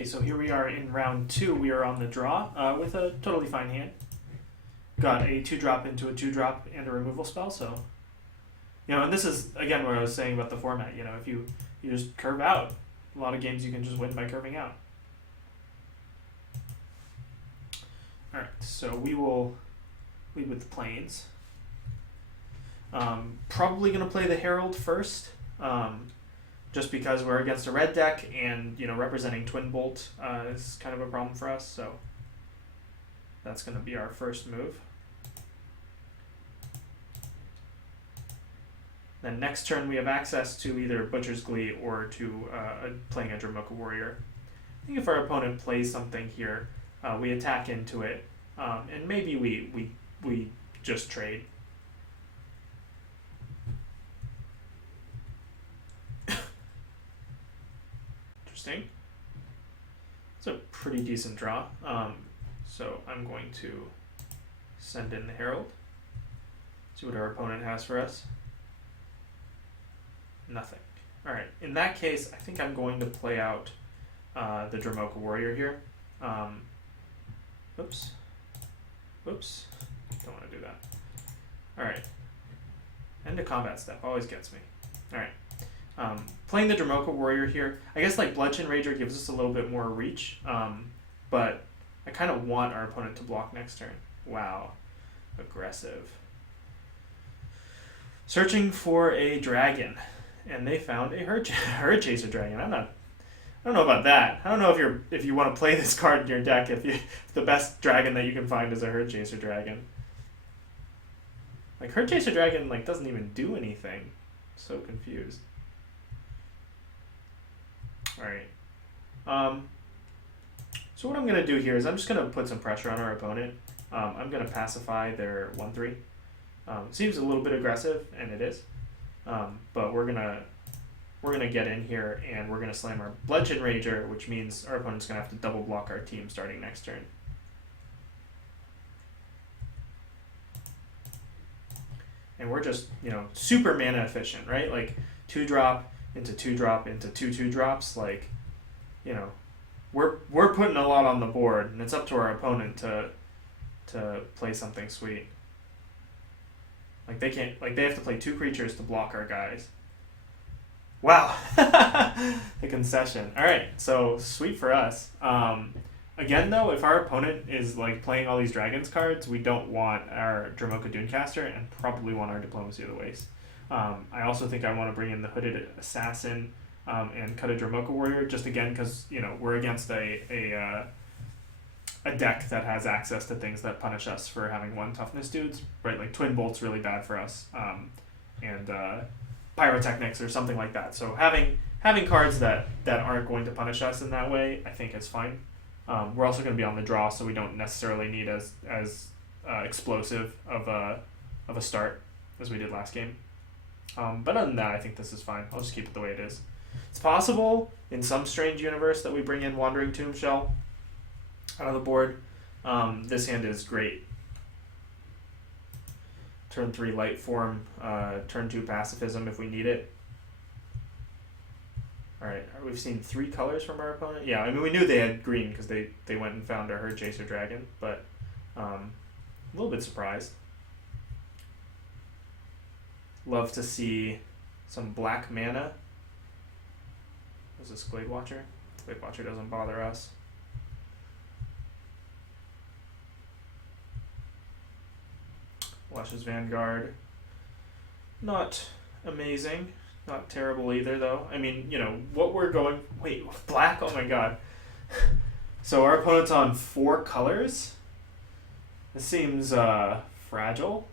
Okay, so here we are in round 2. We are on the draw with a totally fine hand. Got a 2-drop into a 2-drop and a removal spell, so... and this is, again, what I was saying about the format. If you just curve out, a lot of games you can just win by curving out. Alright, so we will lead with the Plains. Probably going to play the Herald first. Just because we're against a red deck and, representing Twin Bolt is kind of a problem for us, so that's going to be our first move. Then next turn we have access to either Butcher's Glee or to playing a Dromoka Warrior. I think if our opponent plays something here, we attack into it, and maybe we just trade. Interesting. It's a pretty decent draw. So I'm going to send in the Herald. See what our opponent has for us. Nothing. Alright, in that case, I think I'm going to play out the Dromoka Warrior here. Oops. Oops. Don't want to do that. Alright. End of combat step always gets me. Alright. Playing the Dromoka Warrior here, I guess Bludgeon Rager gives us a little bit more reach, but I kind of want our opponent to block next turn. Wow. Aggressive. Searching for a dragon, and they found a Herd Chaser Dragon. I don't know about that. I don't know if you want to play this card in your deck if the best dragon that you can find is a Herd Chaser Dragon. Herd Chaser Dragon doesn't even do anything. So confused. Alright. So what I'm going to do here is I'm just going to put some pressure on our opponent. I'm going to pacify their 1/3. Seems a little bit aggressive, and it is. But we're gonna get in here and we're gonna slam our Bludgeon Rager, which means our opponent's gonna have to double block our team starting next turn. And we're just super mana efficient, right? 2-drop into 2-drop into 2/2-drops. We're putting a lot on the board, and it's up to our opponent to play something sweet. They have to play 2 creatures to block our guys. Wow. The concession. Alright, so sweet for us. Again though, if our opponent is playing all these Dragons cards, we don't want our Dromoka Dunecaster and probably want our Diplomacy of the Waste. I also think I want to bring in the Hooded Assassin and cut a Dromoka Warrior, just again because we're against a deck that has access to things that punish us for having 1 toughness dudes, right? Twin Bolt's really bad for us, and Pyrotechnics or something like that. So having cards that aren't going to punish us in that way, I think is fine. We're also going to be on the draw, so we don't necessarily need as explosive of a start as we did last game. But other than that, I think this is fine. I'll just keep it the way it is. It's possible in some strange universe that we bring in Wandering Tomb Shell out of the board. This hand is great. Turn 3 Light Form, turn 2 Pacifism if we need it. Alright, we've seen 3 colors from our opponent. Yeah, I mean we knew they had green because they went and found our Herd Chaser Dragon, but a little bit surprised. Love to see some black mana. Is this Glade Watcher? Glade Watcher doesn't bother us. Lush's Vanguard. Not amazing. Not terrible either, though. I mean, what we're going... Wait, black? Oh my god. So our opponent's on 4 colors? This seems fragile.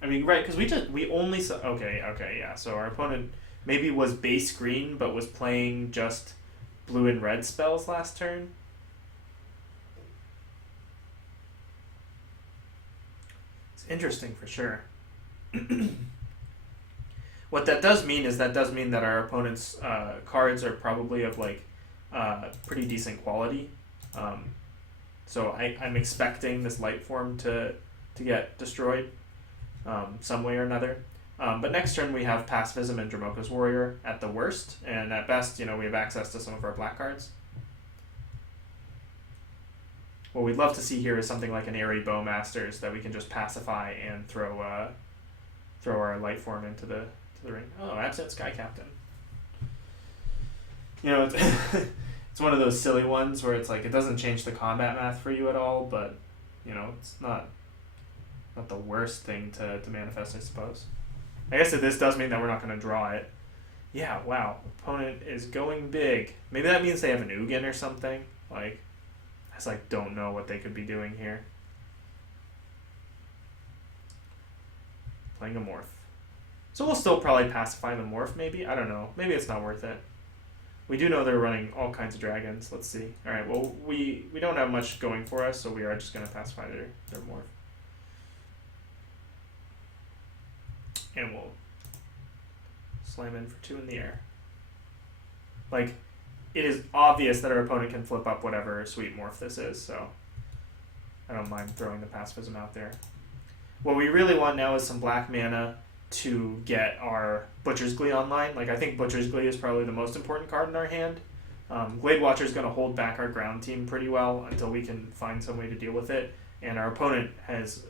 I mean, right, because we only... Okay, yeah. So our opponent maybe was base green, but was playing just blue and red spells last turn. Interesting for sure. What that does mean is that our opponent's cards are probably of pretty decent quality. So I'm expecting this light form to get destroyed some way or another. But next turn we have Pacifism and Dromoka's Warrior at the worst, and at best, we have access to some of our black cards. What we'd love to see here is something like an Airy Bowmasters that we can just pacify and throw our light form into the ring. Oh, Absent Sky Captain. It's it's one of those silly ones where it's like it doesn't change the combat math for you at all, but it's not the worst thing to manifest, I suppose. I guess this does mean that we're not going to draw it. Yeah, wow. Opponent is going big. Maybe that means they have an Ugin or something. Like, I just don't know what they could be doing here. Playing a Morph. So we'll still probably pacify the Morph, maybe? I don't know. Maybe it's not worth it. We do know they're running all kinds of dragons. Let's see. Alright, well, we don't have much going for us, so we are just going to pacify their Morph. And we'll slam in for 2 in the air. Like, it is obvious that our opponent can flip up whatever sweet Morph this is, so I don't mind throwing the Pacifism out there. What we really want now is some black mana to get our Butcher's Glee online. Like, I think Butcher's Glee is probably the most important card in our hand. Glade Watcher is going to hold back our ground team pretty well until we can find some way to deal with it. And our opponent has,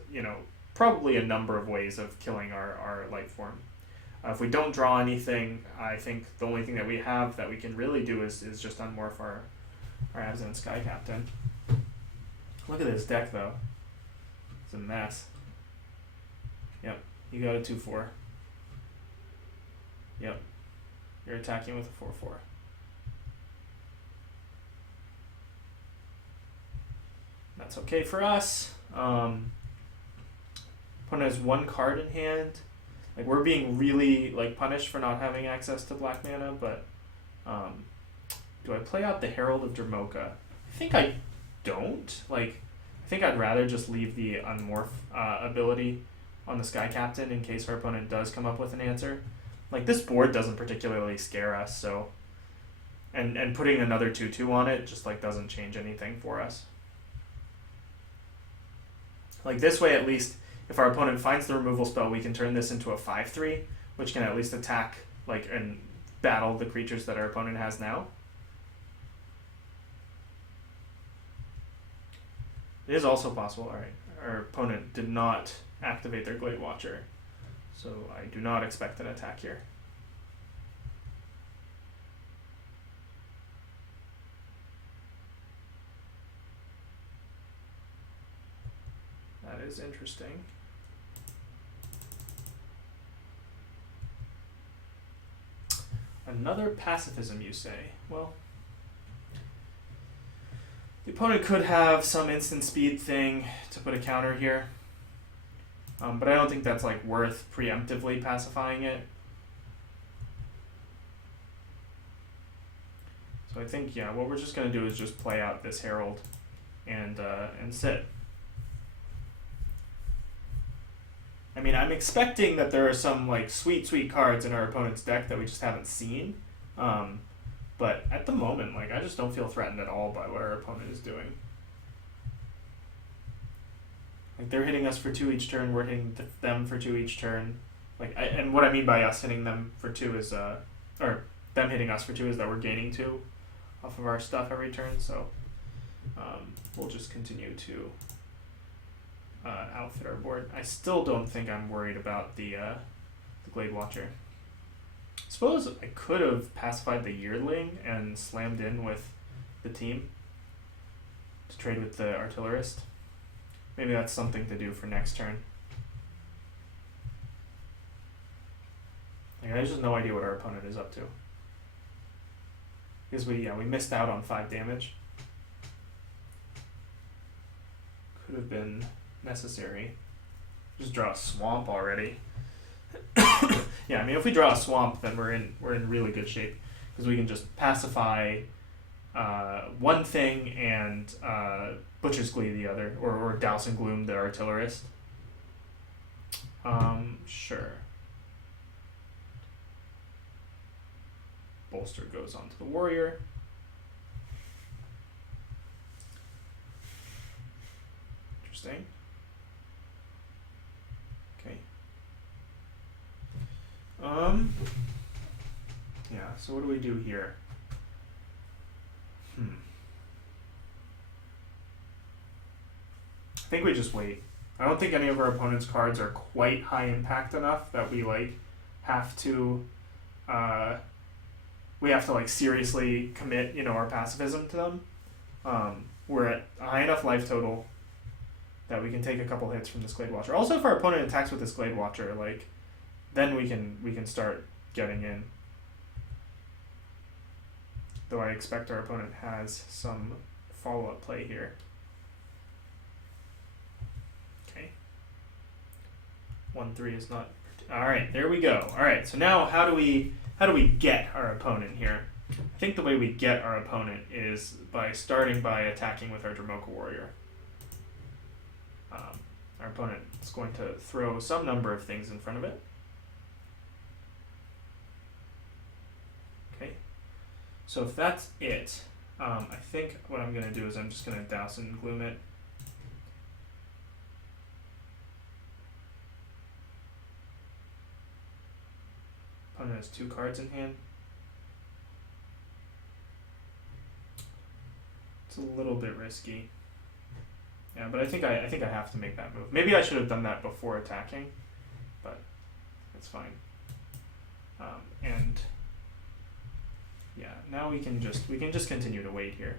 probably a number of ways of killing our life form. If we don't draw anything, I think the only thing that we have that we can really do is just unmorph our Absent Sky Captain. Look at this deck, though. It's a mess. Yep, you got a 2/4. Yep, you're attacking with a 4/4. That's okay for us. Opponent has 1 card in hand. Like, we're being really punished for not having access to black mana, but do I play out the Herald of Dromoka? I think I don't. I think I'd rather just leave the unmorph ability on the Sky Captain in case our opponent does come up with an answer. This board doesn't particularly scare us, so and putting another 2/2 on it just doesn't change anything for us. This way, at least, if our opponent finds the removal spell, we can turn this into a 5/3, which can at least attack, and battle the creatures that our opponent has now. It is also possible, alright, our opponent did not activate their Glade Watcher, so I do not expect an attack here. That is interesting. Another pacifism, you say? Well, the opponent could have some instant speed thing to put a counter here, but I don't think that's worth preemptively pacifying it. So I think, yeah, what we're just going to do is just play out this Herald and sit. I mean, I'm expecting that there are some sweet cards in our opponent's deck that we just haven't seen, but at the moment, I just don't feel threatened at all by what our opponent is doing. They're hitting us for 2 each turn, we're hitting them for 2 each turn. And what I mean by us hitting them for 2 is, or them hitting us for 2 is that we're gaining 2 off of our stuff every turn. So we'll just continue to outfit our board. I still don't think I'm worried about the Glade Watcher. I suppose I could have pacified the Yearling and slammed in with the team to trade with the Artillerist. Maybe that's something to do for next turn. I just have no idea what our opponent is up to. Because we missed out on 5 damage. Could have been necessary. Just draw a swamp already. Yeah, I mean, if we draw a swamp, then we're in really good shape because we can just pacify one thing and Butcher's Glee the other, or Douse and Gloom the Artillerist. Sure. Bolster goes onto the Warrior. Interesting. Okay. Yeah, so what do we do here? I think we just wait. I don't think any of our opponent's cards are quite high impact enough that we have to seriously commit, our pacifism to them. We're at a high enough life total that we can take a couple hits from this Glade Watcher. Also, if our opponent attacks with this Glade Watcher, then we can start getting in. Though I expect our opponent has some follow-up play here. Okay. 1-3 is not. All right, there we go. All right, so now how do we get our opponent here? I think the way we get our opponent is by starting by attacking with our Dromoka Warrior. Our opponent is going to throw some number of things in front of it. Okay, so if that's it, I think what I'm going to do is I'm just going to Douse and Gloom it. Opponent has 2 cards in hand. It's a little bit risky. Yeah, but I think I have to make that move. Maybe I should have done that before attacking, but that's fine. And yeah, now we can just continue to wait here.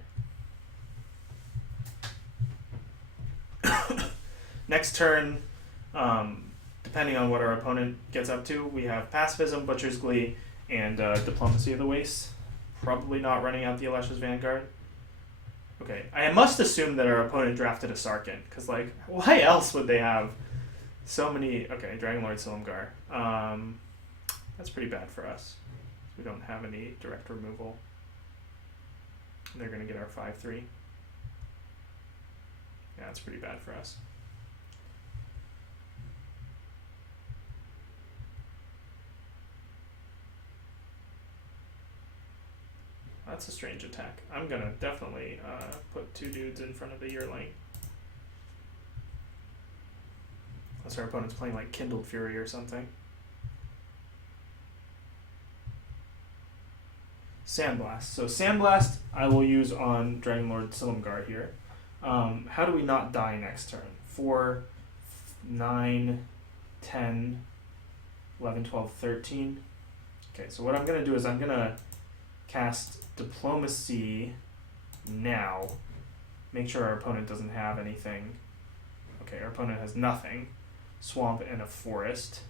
Next turn, depending on what our opponent gets up to, we have Pacifism, Butcher's Glee, and Diplomacy of the Waste. Probably not running out the Alesha's Vanguard. Okay, I must assume that our opponent drafted a Sarkhan, because, why else would they have so many... Okay, Dragonlord Silumgar. That's pretty bad for us. We don't have any direct removal. They're going to get our 5-3. Yeah, that's pretty bad for us. That's a strange attack. I'm going to definitely put 2 dudes in front of the Yearling. Unless our opponent's playing Kindled Fury or something. Sandblast. So Sandblast I will use on Dragonlord Silumgar here. How do we not die next turn? 4, 9, 10, 11, 12, 13. Okay, so what I'm going to do is I'm going to cast Diplomacy now. Make sure our opponent doesn't have anything. Okay, our opponent has nothing. Swamp and a Forest.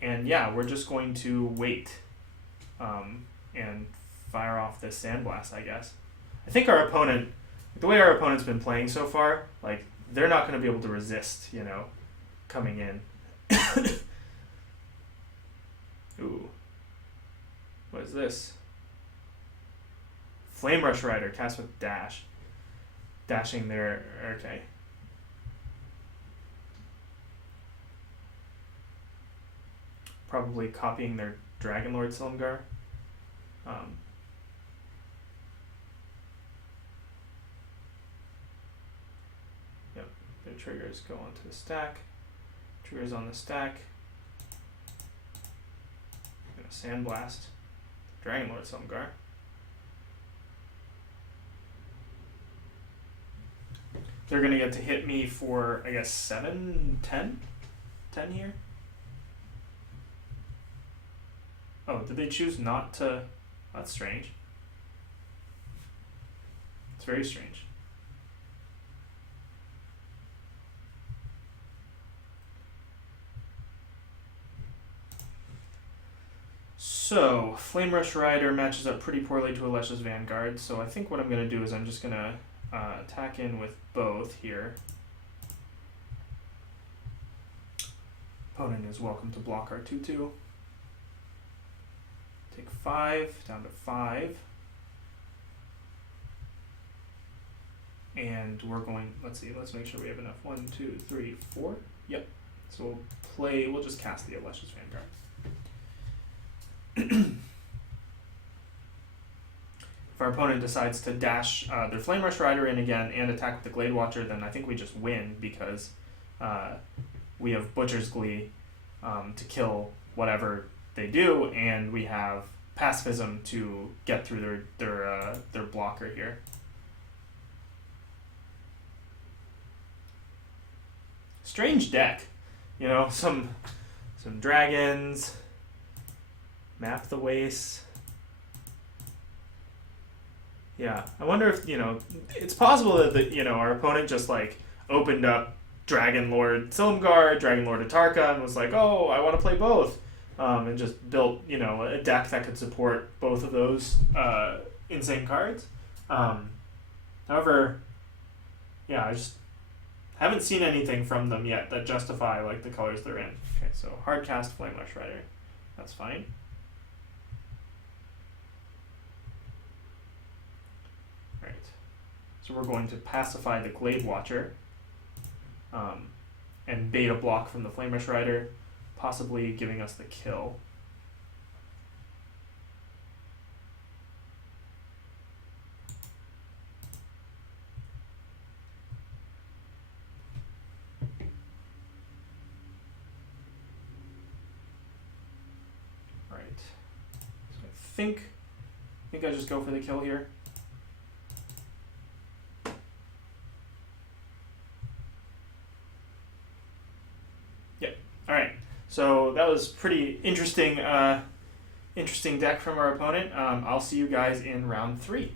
And yeah, we're just going to wait and fire off this Sandblast, I guess. I think our opponent, the way our opponent's been playing so far, they're not going to be able to resist, coming in. Ooh. What is this? Flame Rush Rider, cast with Dash. Dashing their... Okay. Probably copying their Dragonlord Silumgar. Yep, their triggers go onto the stack. Triggers on the stack. Sandblast, Dragonlord Silumgar. They're going to get to hit me for, I guess, 7, 10? 10 here? Oh, did they choose not to... That's strange. It's very strange. So, Flame Rush Rider matches up pretty poorly to Alesha's Vanguard, so I think what I'm going to do is I'm just going to attack in with both here. Opponent is welcome to block our 2-2. Take 5, down to 5. And we're going, let's make sure we have enough. 1, 2, 3, 4. Yep. So we'll just cast the Alesha's Vanguard. If our opponent decides to dash their Flame Rush Rider in again and attack with the Glade Watcher, then I think we just win because we have Butcher's Glee to kill whatever they do, and we have Pacifism to get through their blocker here. Strange deck, you know, some dragons, map the waste. Yeah, I wonder if, you know, it's possible that you know, our opponent just like opened up Dragon Lord Silumgar, Dragon Lord Atarka, and was like, oh, I want to play both, and just built, you know, a deck that could support both of those insane cards. However, yeah, I just haven't seen anything from them yet that justify like the colors they're in. Okay, so hard cast Flameless Rider, that's fine. Right, so we're going to pacify the Glade Watcher, and bait a block from the Flameless Rider, possibly giving us the kill. So I think I just go for the kill here. Yeah. All right. So that was pretty interesting. Interesting deck from our opponent. I'll see you guys in round 3.